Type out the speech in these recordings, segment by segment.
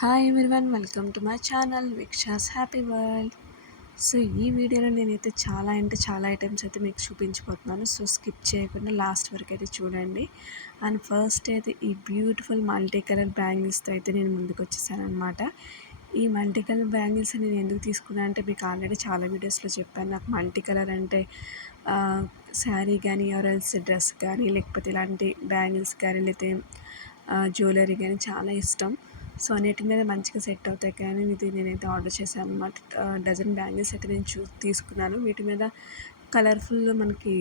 Hi everyone, welcome to my channel విక్షాస్ happy world. So ఈ వీడియోలో నేనైతే చాలా అంటే చాలా ఐటమ్స్ అయితే మీకు చూపించబోతున్నాను. సో స్కిప్ చేయకుండా లాస్ట్ వరకు అయితే చూడండి. అండ్ ఫస్ట్ అయితే ఈ బ్యూటిఫుల్ మల్టీ కలర్ బ్యాంగిల్స్తో అయితే నేను ముందుకు వచ్చేసాను అనమాట. ఈ మల్టీ కలర్ బ్యాంగిల్స్ నేను ఎందుకు తీసుకున్నాను అంటే మీకు ఆల్రెడీ చాలా వీడియోస్లో చెప్పాను. నాకు మల్టీ కలర్ అంటే శారీ కానీ ఆర్ఎల్స్ డ్రెస్ కానీ లేకపోతే ఇలాంటి బ్యాంగిల్స్ కానీ లేకపోతే జ్యువెలరీ కానీ చాలా ఇష్టం. సో అన్నిటి మీద మంచిగా సెట్ అవుతాయి కానీ ఇది నేనైతే ఆర్డర్ చేశాను అనమాట. డజన్ బ్యాంగిల్స్ అయితే నేను తీసుకున్నాను. వీటి మీద కలర్ఫుల్ మనకి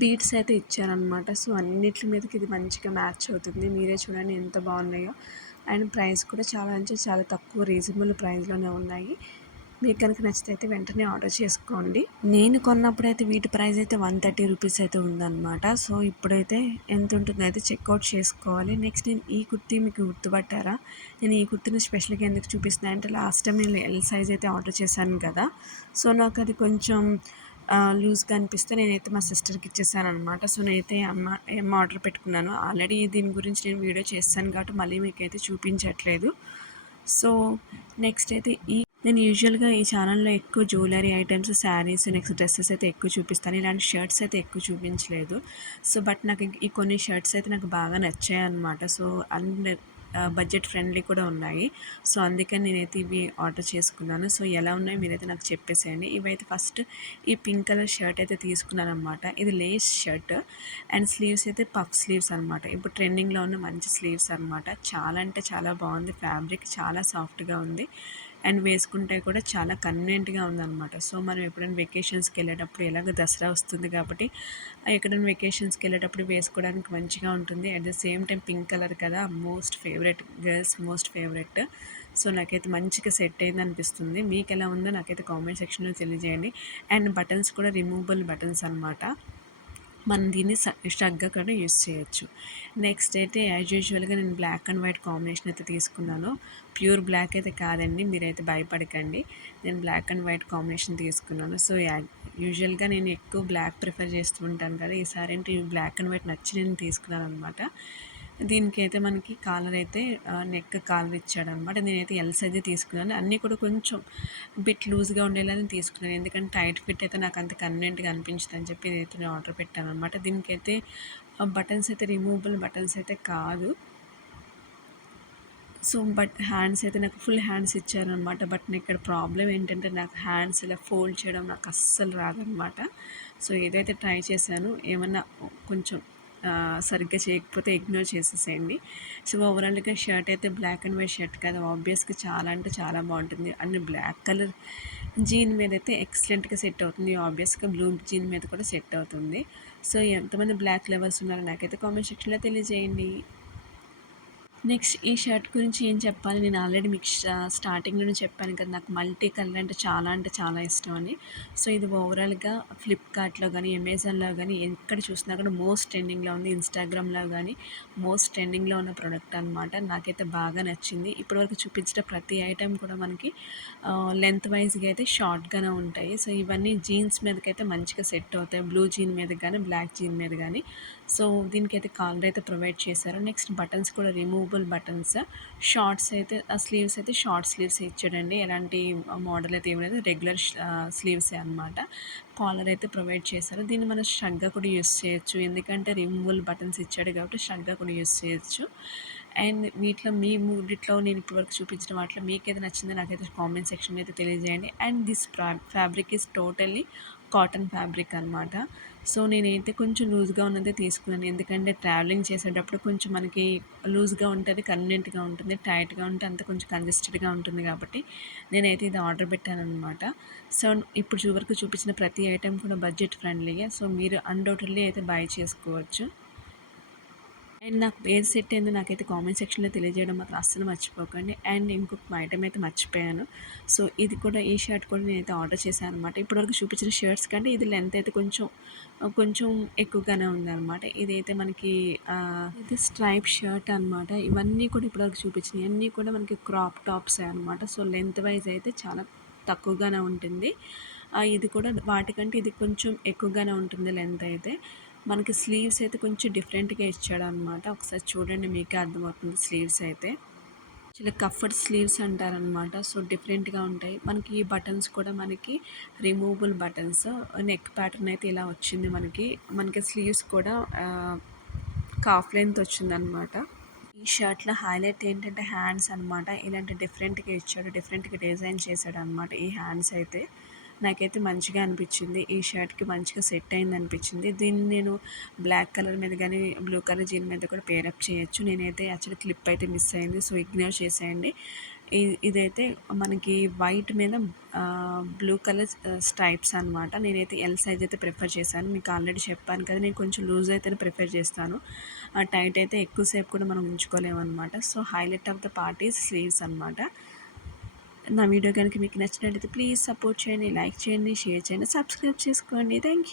బీడ్స్ అయితే ఇచ్చారనమాట. సో అన్నిటి మీదకి ఇది మంచిగా మ్యాచ్ అవుతుంది. మీరే చూడండి ఎంత బాగున్నాయో. అండ్ ప్రైస్ కూడా చాలా అంటే చాలా తక్కువ రీజనబుల్ ప్రైస్లోనే ఉన్నాయి. మీకు కనుక నచ్చితే అయితే వెంటనే ఆర్డర్ చేసుకోండి. నేను కొన్నప్పుడైతే వీటి ప్రైస్ అయితే 130 రూపీస్ అయితే ఉందన్నమాట. సో ఇప్పుడైతే ఎంత ఉంటుందో అయితే చెక్అవుట్ చేసుకోవాలి. నెక్స్ట్ నేను ఈ కుర్తీ మీకు గుర్తుపట్టారా? నేను ఈ కుర్తీని స్పెషల్గా ఎందుకు చూపిస్తున్నాను అంటే లాస్ట్ టైం నేను ఎల్ సైజ్ అయితే ఆర్డర్ చేశాను కదా. సో నాకు అది కొంచెం లూజ్గా అనిపిస్తే నేనైతే మా సిస్టర్కి ఇచ్చేసాను అనమాట. సో నేనైతే ఎం ఆర్డర్ పెట్టుకున్నాను. ఆల్రెడీ దీని గురించి నేను వీడియో చేస్తాను కాబట్టి మళ్ళీ మీకైతే చూపించట్లేదు. సో నెక్స్ట్ అయితే నేను యూజువల్గా ఈ ఛానల్లో ఎక్కువ jewellery items, saris, next dresses అయితే ఎక్కువ చూపిస్తాను. ఇలాంటి షర్ట్స్ అయితే ఎక్కువ చూపించలేదు. సో బట్ నాకు ఈ కొన్ని షర్ట్స్ అయితే నాకు బాగా నచ్చాయి అనమాట. సో అండ్ బడ్జెట్ ఫ్రెండ్లీ కూడా ఉన్నాయి. సో అందుకని నేనైతే ఇవి ఆర్డర్ చేసుకున్నాను. సో ఎలా ఉన్నాయో మీరైతే నాకు చెప్పేసేయండి. ఇవైతే ఫస్ట్ ఈ పింక్ కలర్ షర్ట్ అయితే తీసుకున్నాను అనమాట. ఇది లేస్ షర్ట్ అండ్ స్లీవ్స్ అయితే పఫ్ స్లీవ్స్ అనమాట. ఇప్పుడు ట్రెండింగ్లో ఉన్న మంచి స్లీవ్స్ అనమాట. చాలా అంటే చాలా బాగుంది. ఫ్యాబ్రిక్ చాలా సాఫ్ట్గా ఉంది అండ్ వేసుకుంటే కూడా చాలా కన్వీనియంట్గా ఉందన్నమాట. సో మనం ఎప్పుడైనా వెకేషన్స్కి వెళ్ళేటప్పుడు ఎలాగో దసరా వస్తుంది కాబట్టి ఎక్కడైనా వెకేషన్స్కి వెళ్ళేటప్పుడు వేసుకోవడానికి మంచిగా ఉంటుంది. At the same time pink colour కదా, most favourite, girls most favourite. So నాకైతే మంచిగా సెట్ అయింది అనిపిస్తుంది. మీకు ఎలా ఉందో నాకైతే కామెంట్ సెక్షన్లో తెలియజేయండి. అండ్ బటన్స్ కూడా రిమూవబుల్ బటన్స్ అనమాట. మనం దీన్ని స్ట్రగ్గా కూడా యూస్ చేయొచ్చు. నెక్స్ట్ అయితే యాజ్ యూజువల్గా నేను బ్లాక్ అండ్ వైట్ కాంబినేషన్ అయితే తీసుకున్నాను. ప్యూర్ బ్లాక్ అయితే కాదండి, మీరైతే భయపడకండి. నేను బ్లాక్ అండ్ వైట్ కాంబినేషన్ తీసుకున్నాను. సో యూజువల్గా నేను ఎక్కువ బ్లాక్ ప్రిఫర్ చేస్తూ ఉంటాను కదా, ఈసారి ఏంటి బ్లాక్ అండ్ వైట్ నచ్చి నేను తీసుకున్నాను అనమాట. దీనికైతే మనకి కాలర్ అయితే నెక్ కాలర్ ఇచ్చాడనమాట. నేనైతే ఎల్ సైజే తీసుకున్నాను. అన్నీ కూడా కొంచెం బిట్ లూజ్గా ఉండేలానే తీసుకున్నాను. ఎందుకంటే టైట్ ఫిట్ అయితే నాకు అంత కన్వీనియంట్గా అనిపించదు అని చెప్పి ఇదైతే నేను ఆర్డర్ పెట్టాను అనమాట. దీనికైతే బటన్స్ అయితే రిమూవబుల్ బటన్స్ అయితే కాదు. సో బట్ హ్యాండ్స్ అయితే నాకు ఫుల్ హ్యాండ్స్ ఇచ్చారనమాట. బట్ ఇక్కడ ప్రాబ్లం ఏంటంటే నాకు హ్యాండ్స్ ఇలా ఫోల్డ్ చేయడం నాకు అస్సలు రాదనమాట. సో ఏదైతే ట్రై చేశాను ఏమన్నా కొంచెం సరిగ్గా చేయకపోతే ఇగ్నోర్ చేసేసేయండి. సో ఓవరాల్గా షర్ట్ అయితే బ్లాక్ అండ్ వైట్ షర్ట్ కదా, ఆబ్వియస్గా చాలా అంటే చాలా బాగుంటుంది. అండ్ బ్లాక్ కలర్ జీన్ మీద అయితే ఎక్సలెంట్గా సెట్ అవుతుంది. ఆబ్వియస్గా బ్లూ జీన్ మీద కూడా సెట్ అవుతుంది. సో ఎంతమంది బ్లాక్ లవర్స్ ఉన్నారో నాకైతే కామెంట్ సెక్షన్లో తెలియజేయండి. నెక్స్ట్ ఈ షర్ట్ గురించి ఏం చెప్పాలి, నేను ఆల్రెడీ మీకు స్టార్టింగ్లోనే చెప్పాను కదా, నాకు మల్టీ కలర్ అంటే చాలా ఇష్టం అని. సో ఇది ఓవరాల్గా ఫ్లిప్కార్ట్లో కానీ అమెజాన్లో కానీ ఎక్కడ చూసినా కూడా మోస్ట్ ట్రెండింగ్లో ఉంది. ఇన్స్టాగ్రామ్లో కానీ మోస్ట్ ట్రెండింగ్లో ఉన్న ప్రోడక్ట్ అనమాట. నాకైతే బాగా నచ్చింది. ఇప్పటివరకు చూపించిన ప్రతి ఐటెం కూడా మనకి లెంత్ వైజ్గా అయితే షార్ట్గానే ఉంటాయి. సో ఇవన్నీ జీన్స్ మీదకైతే మంచిగా సెట్ అవుతాయి. బ్లూ జీన్ మీద కానీ బ్లాక్ జీన్ మీద కానీ. సో దీనికైతే కాలర్ అయితే ప్రొవైడ్ చేశారు. నెక్స్ట్ బటన్స్ కూడా రిమూవబుల్ బటన్స్. షార్ట్స్ అయితే స్లీవ్స్ అయితే షార్ట్ స్లీవ్స్ ఇచ్చాడండి. ఎలాంటి మోడల్ అయితే ఏమి లేదు, రెగ్యులర్ స్లీవ్సే అనమాట. కాలర్ అయితే ప్రొవైడ్ చేశారు. దీన్ని మనం షగ్గా కూడా యూస్ చేయొచ్చు, ఎందుకంటే రిమూవబుల్ బటన్స్ ఇచ్చాడు కాబట్టి షగ్గా కూడా యూస్ చేయొచ్చు. అండ్ వీటిలో మీ మూడిట్లో నేను ఇప్పటివరకు చూపించిన వాటిలో మీకు ఏది నచ్చిందో నాకైతే కామెంట్ సెక్షన్ అయితే తెలియజేయండి. And this fabric is totally cotton fabric అనమాట. సో నేనైతే కొంచెం లూజ్గా ఉన్నదే తీసుకున్నాను, ఎందుకంటే ట్రావెలింగ్ చేసేటప్పుడు కొంచెం మనకి లూజ్గా ఉంటుంది, కన్వీనియంట్గా ఉంటుంది. టైట్గా ఉంటే అంత కొంచెం కంజెస్టెడ్గా ఉంటుంది కాబట్టి నేనైతే ఇది ఆర్డర్ పెట్టాను అనమాట. సో ఇప్పుడు వరకు చూపించిన ప్రతి ఐటెం కూడా బడ్జెట్ ఫ్రెండ్లీగా. సో మీరు అన్డౌటెడ్లీ అయితే బై చేసుకోవచ్చు. అండ్ నాకు ఏది సెట్ అయిందో నాకైతే కామెంట్ సెక్షన్లో తెలియజేయడం మాత్రం అస్సలు మర్చిపోకండి. అండ్ ఇంకొక ఐటమ్ అయితే మర్చిపోయాను. సో ఇది కూడా ఈ షర్ట్ కూడా నేనైతే ఆర్డర్ చేశాను అనమాట. ఇప్పటివరకు చూపించిన షర్ట్స్ కంటే ఇది లెంత్ అయితే కొంచెం ఎక్కువగానే ఉందన్నమాట. ఇదైతే మనకి ఇది స్ట్రైప్ షర్ట్ అనమాట. ఇవన్నీ కూడా ఇప్పటివరకు చూపించినవి అన్నీ కూడా మనకి క్రాప్ టాప్సే అనమాట. సో లెంత్ వైజ్ అయితే చాలా తక్కువగానే ఉంటుంది. ఇది కూడా వాటికంటే ఇది కొంచెం ఎక్కువగానే ఉంటుంది లెంత్ అయితే. మనకి స్లీవ్స్ అయితే కొంచెం డిఫరెంట్గా ఇచ్చాడనమాట. ఒకసారి చూడండి, మీకే అర్థమవుతుంది స్లీవ్స్ అయితే. యాక్చువల్లీ కఫ్డ్ స్లీవ్స్ అంటారనమాట. సో, డిఫరెంట్‌గా ఉంటాయి. మనకి ఈ బటన్స్ కూడా మనకి రిమూవబుల్ బటన్స్. నెక్ ప్యాటర్న్ అయితే ఇలా వచ్చింది మనకి. మనకి స్లీవ్స్ కూడా కాఫ్ లెంత్ వచ్చిందనమాట. ఈ షర్ట్‌లో హైలైట్ ఏంటంటే హ్యాండ్స్ అనమాట. ఇలాంటి డిఫరెంట్‌గా ఇచ్చాడు. డిఫరెంట్‌గా డిజైన్ చేశాడనమాట ఈ హ్యాండ్స్ అయితే. నాకైతే మంచిగా అనిపించింది. ఈ షర్ట్‌కి మంచిగా సెట్ అయిందనిపించింది. దీన్ని నేను బ్లాక్ కలర్ మీద గానీ, బ్లూ కలర్ జీన్ మీద కూడా పేరప్ చేయొచ్చు. నేనైతే యాక్చువల్లీ క్లిప్ అయితే మిస్ అయింది. సో, ఇగ్నోర్ చేసేయండి. ఇదైతే మనకి వైట్ మీద బ్లూ కలర్ స్ట్రైప్స్ అనమాట. నేనైతే ఎల్ సైజ్ అయితే ప్రిఫర్ చేశాను. మీకు ఆల్రెడీ చెప్పాను కదా! నేను కొంచెం లూజ్ అయితేనే ప్రిఫర్ చేస్తాను. టైట్ అయితే ఎక్కువ సేపు కూడా మనం ఉంచుకోలేమనమాట. So, highlight of the part is sleeves అనమాట. నా వీడియో కనుక మీకు నచ్చినట్లయితే ప్లీజ్ సపోర్ట్ చేయండి, లైక్ చేయండి, షేర్ చేయండి, సబ్స్క్రైబ్ చేసుకోండి. Thank you.